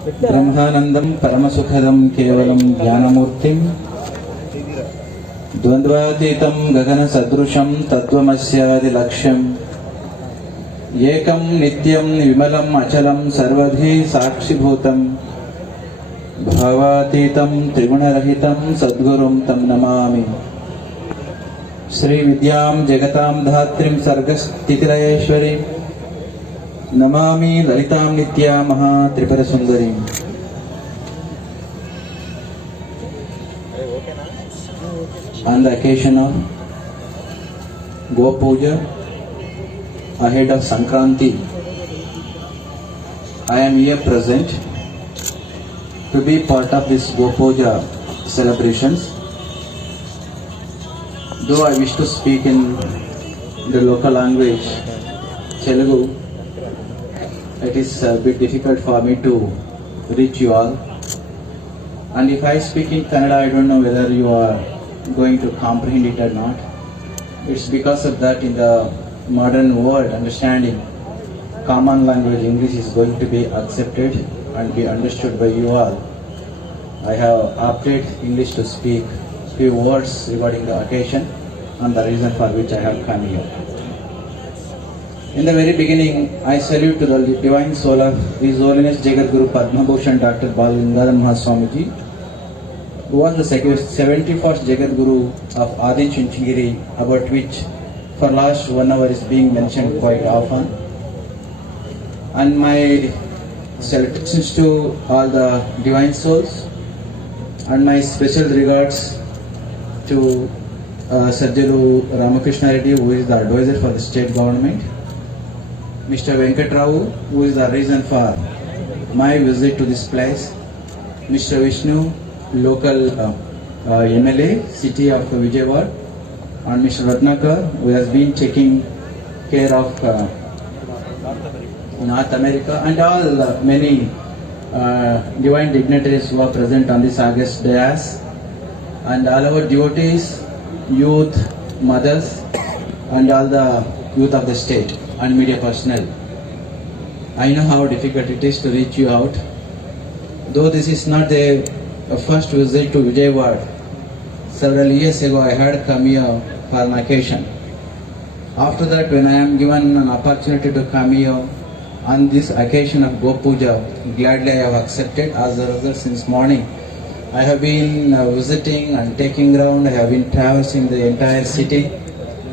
ब्रह्मानंदं परमसुखदं केवलं ज्ञानमूर्तिं द्वन्द्वातीतं गगनसदृशं तत्त्वमस्यादिलक्ष्यम् एकं नित्यं विमलम् अचलं सर्वधी साक्षिभूतं भावातीतं त्रिगुणरहितं सद्गुरुं तं नमामि। श्रीविद्यां जगतां धात्रीं सर्गस्थितिलयेश्वरीं Namami ललितां नित्यां महात्रिपुरसुन्दरीं। On the occasion of Go Puja ahead of Sankranti, I am here present to be part of this Go Puja celebrations. Though I wish to speak in the local language, Telugu, it is a bit difficult for me to reach you all. And if I speak in Kannada, I don't know whether you are going to comprehend it or not. It's because of that in the modern world understanding, common language English is going to be accepted and be understood by you all. I have opted English to speak few words regarding the occasion and the reason for which I have come here. In the very beginning, I salute to the divine soul of His Holiness Jagat Guru Padma Bhushan Dr. Bal Gangadhar Mahaswamiji, who was the 71st Jagat Guru of Adi Chunchandagiri, about which for last 1 hour is being mentioned quite often. And my salutations to all the divine souls, and my special regards to Sajjalu Ramakrishna Reddy, who is the advisor for the state government, Mr. Venkat Rao, who is the reason for my visit to this place, Mr. Vishnu, local MLA, city of Vijayawada, and Mr. Ratnakar, who has been taking care of North America, and all many divine dignitaries who are present on this August dais, and all our devotees, youth, mothers, and all the youth of the state and media personnel. I know how difficult it is to reach you out. Though this is not the first visit to Vijayawada, several years ago I had come here for an occasion. After that, when I am given an opportunity to come here on this occasion of Go Puja, gladly I have accepted. As a result, since morning I have been visiting and taking ground. I have been traversing the entire city.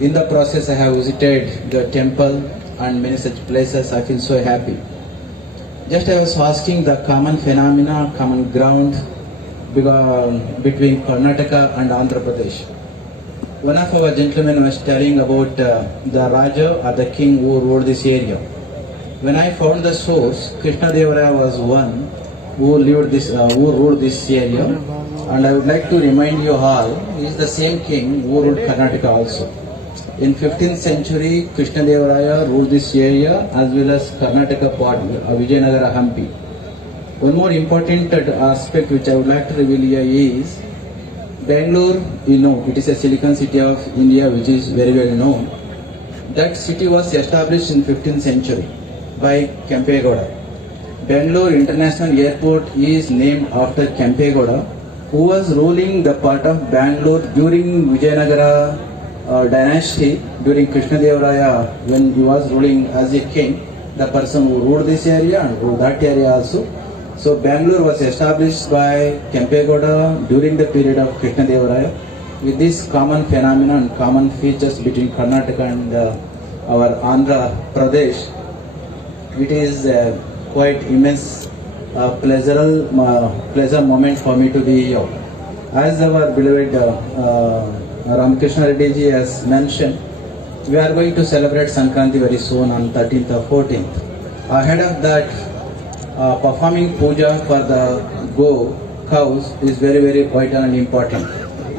In the process, I have visited the temple and many such places. I feel so happy. Just I was asking the common phenomena, common ground between Karnataka and Andhra Pradesh. One of our gentlemen was telling about the Raja or the king who ruled this area. When I found the source, Krishna Deva Raya was one who ruled this area, and I would like to remind you all, he is the same king who ruled Karnataka also. In 15th century, Krishna Deva Raya ruled this area as well as Karnataka part, Vijayanagara, Hampi. One more important aspect which I would like to reveal here is Bangalore. You know, it is a silicon city of India which is very well known. That city was established in 15th century by Kempegowda. Bangalore International Airport is named after Kempegowda, who was ruling the part of Bangalore during Vijayanagara dynasty, during Krishna Deva Raya, when he was ruling as a king, the person who ruled this area and ruled that area also. So Bangalore was established by Kempegowda during the period of Krishna Deva Raya, with this common phenomena and common features between Karnataka and our Andhra Pradesh. It is quite immense pleasure moment for me to be here. As our beloved Ramakrishna Reddy ji has mentioned, we are going to celebrate Sankranti very soon on 13th or 14th. Ahead of that, performing puja for the go cows is very, very vital and important.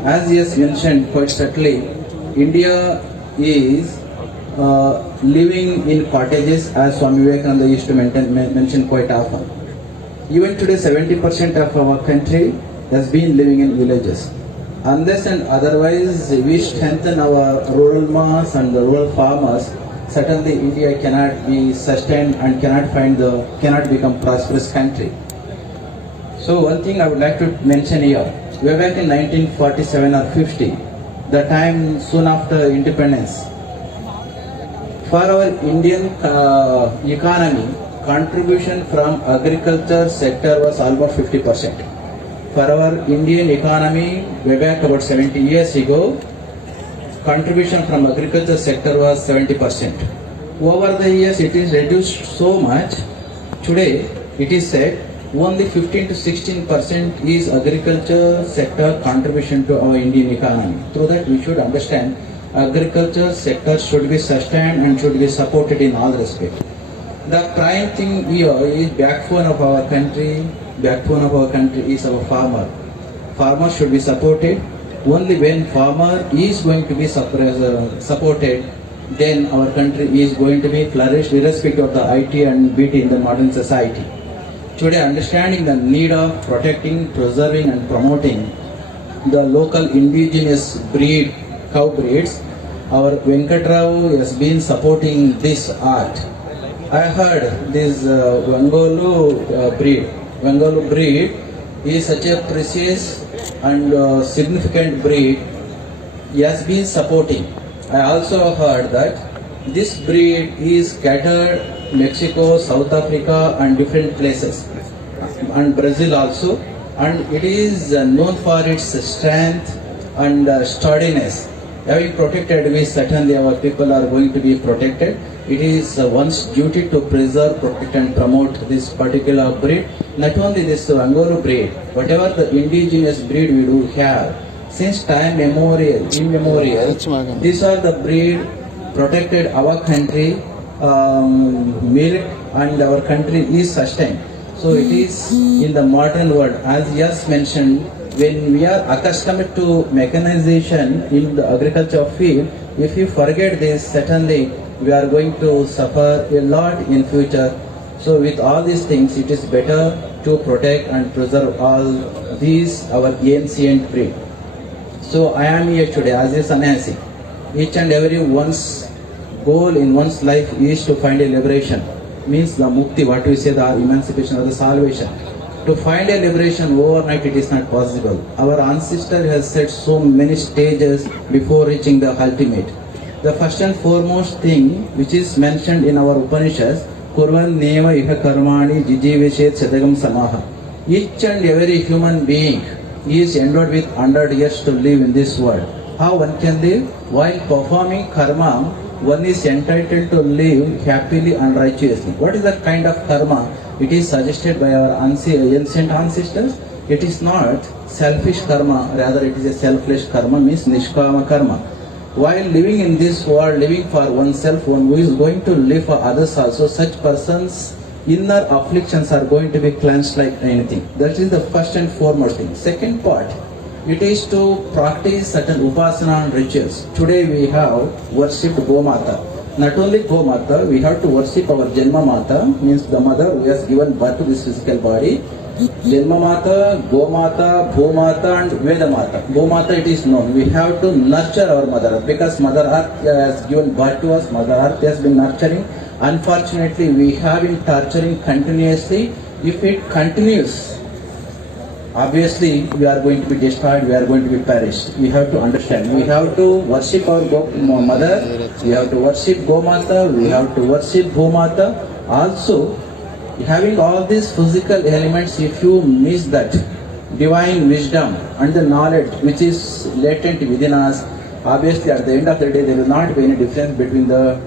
As he has mentioned quite subtly, India is living in cottages, as Swami Vivekananda used to mention quite often. Even today, 70% of our country has been living in villages. Unless and otherwise we strengthen our rural mass and the rural farmers, certainly India cannot be sustained and cannot become prosperous country. So one thing I would like to mention here, way back in 1947 or 50, the time soon after independence, for our Indian economy, contribution from agriculture sector was almost 50%. For our Indian economy, way back about 70 years ago, contribution from agriculture sector was 70%. Over the years, it is reduced so much. Today, it is said only 15 to 16% is agriculture sector contribution to our Indian economy. Through that, we should understand agriculture sector should be sustained and should be supported in all respects. The prime thing here is backbone of our country. Backbone of our country is our farmer. Farmer should be supported. Only when farmer is going to be supported, then our country is going to be flourished irrespective of the IT and BT in the modern society. Today, understanding the need of protecting, preserving and promoting the local indigenous breed, cow breeds, our Venkatrao has been supporting this art. I heard this Vangolu breed. Vangolu breed is such a precious and significant breed. He has been supporting. I also heard that this breed is scattered Mexico, South Africa and different places, and Brazil also, and it is known for its strength and sturdiness. Having protected, we certainly our people are going to be protected. It is one's duty to preserve, protect and promote this particular breed. Not only this Angolo breed, whatever the indigenous breed we do have, since time immemorial, these are the breed protected our country, milk, and our country is sustained. So it is in the modern world, as just mentioned, when we are accustomed to mechanization in the agriculture field, if you forget this, certainly we are going to suffer a lot in future. So with all these things, it is better to protect and preserve all these our ancient breed. So I am here today as a sannyasi. Each and every one's goal in one's life is to find a liberation. Means the mukti, what we say, the emancipation or the salvation. To find a liberation overnight, it is not possible. Our ancestor has set so many stages before reaching the ultimate. The first and foremost thing which is mentioned in our Upanishads, Kurvan Neva Iha Karmani Jijiveshet Sadagam Samaha. Each and every human being is endowed with 100 years to live in this world. How one can live? While performing karma, one is entitled to live happily and righteously. What is that kind of karma? It is suggested by our ancient ancestors. It is not selfish karma, rather it is a selfless karma, means nishkama karma. While living in this world, living for oneself, one who is going to live for others also, such persons' inner afflictions are going to be cleansed like anything. That is the first and foremost thing. Second part, it is to practice certain upasana and rituals. Today we have worshipped Gomata. Not only Gomata, we have to worship our Janma Mata, means the mother who has given birth to this physical body. Janma Mata, Gomata, Bhumata and Vedamata. Gomata, it is known. We have to nurture our Mother Earth because Mother Earth has given birth to us. Mother Earth has been nurturing. Unfortunately, we have been torturing continuously. If it continues, obviously we are going to be destroyed, we are going to be perished. We have to understand. We have to worship our mother, we have to worship Gomata, we have to worship Bhumata. Also, having all these physical elements, if you miss that divine wisdom and the knowledge which is latent within us, obviously at the end of the day there will not be any difference between the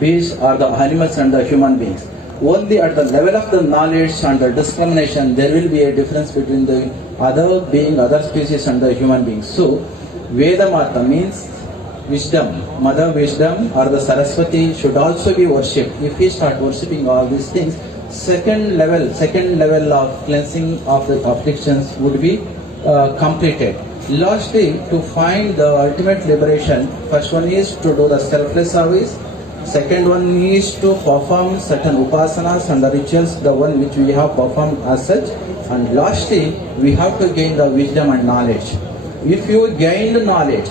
beasts or the animals and the human beings. Only at the level of the knowledge and the discrimination, there will be a difference between the other being, other species and the human beings. So, Vedamata means wisdom, mother wisdom or the Saraswati should also be worshipped. If we start worshipping all these things, second level of cleansing of the afflictions would be completed. Lastly, to find the ultimate liberation, first one is to do the selfless service. Second one is to perform certain upasanas and the rituals, the one which we have performed as such. And lastly, we have to gain the wisdom and knowledge. If you gain the knowledge,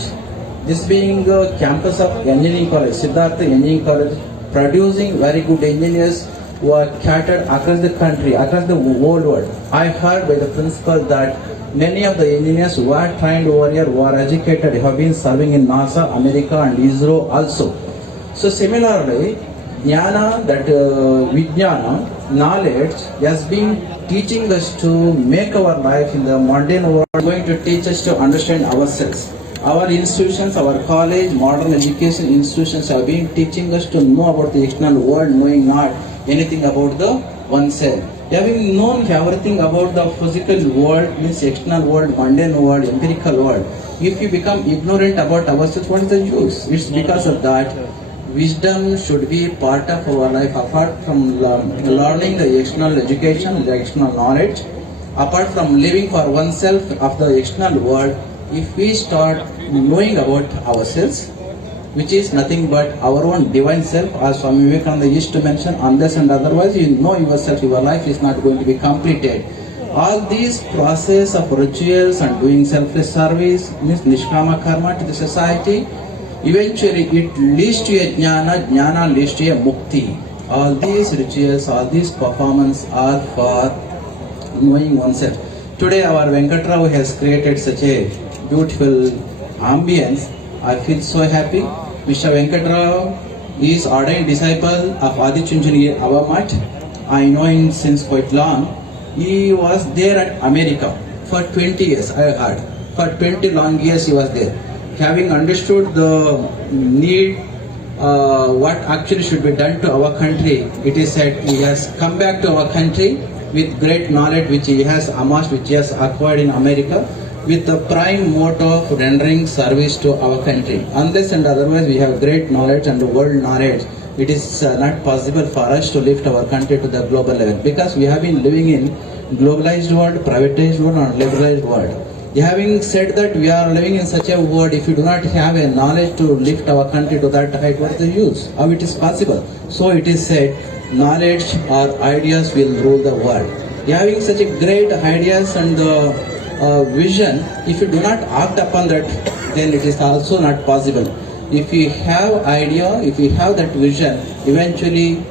this being the campus of engineering college, Siddhartha Engineering College, producing very good engineers, who are scattered across the country, across the whole world. I heard by the principal that many of the engineers who are trained over here, who are educated, have been serving in NASA, America and ISRO also. So similarly, jnana, that vijnana, knowledge, has been teaching us to make our life in the mundane world, going to teach us to understand ourselves. Our institutions, our college, modern education institutions have been teaching us to know about the external world, knowing not anything about the oneself. Having known everything about the physical world, means external world, mundane world, empirical world, if you become ignorant about ourselves, what is the use? It's because of that wisdom should be part of our life, apart from learning the external education, the external knowledge, apart from living for oneself of the external world. If we start knowing about ourselves, which is nothing but our own divine self, as Swami Vivekananda used to mention, unless and otherwise you know yourself, your life is not going to be completed. All these process of rituals and doing selfless service means nishkama karma to the society. Eventually it leads to a jnana, jnana leads to a mukti. All these rituals, all these performances are for knowing oneself. Today our Venkatrao has created such a beautiful ambience. I feel so happy. Mr. Venkatrao is ordained disciple of Adi Chunchanagiri Avamat. I know him since quite long. He was there at America for 20 years, I heard. For 20 long years he was there. Having understood the need, what actually should be done to our country, it is said he has come back to our country with great knowledge which he has amassed, which he has acquired in America, with the prime motto of rendering service to our country. Unless and otherwise we have great knowledge and world knowledge, it is not possible for us to lift our country to the global level, because we have been living in globalized world, privatized world and liberalized world. Having said that, we are living in such a world, if you do not have a knowledge to lift our country to that height, what is the use? How it is possible? So it is said, knowledge or ideas will rule the world. Having such a great ideas and vision, if you do not act upon that, then it is also not possible. If you have idea, if you have that vision, eventually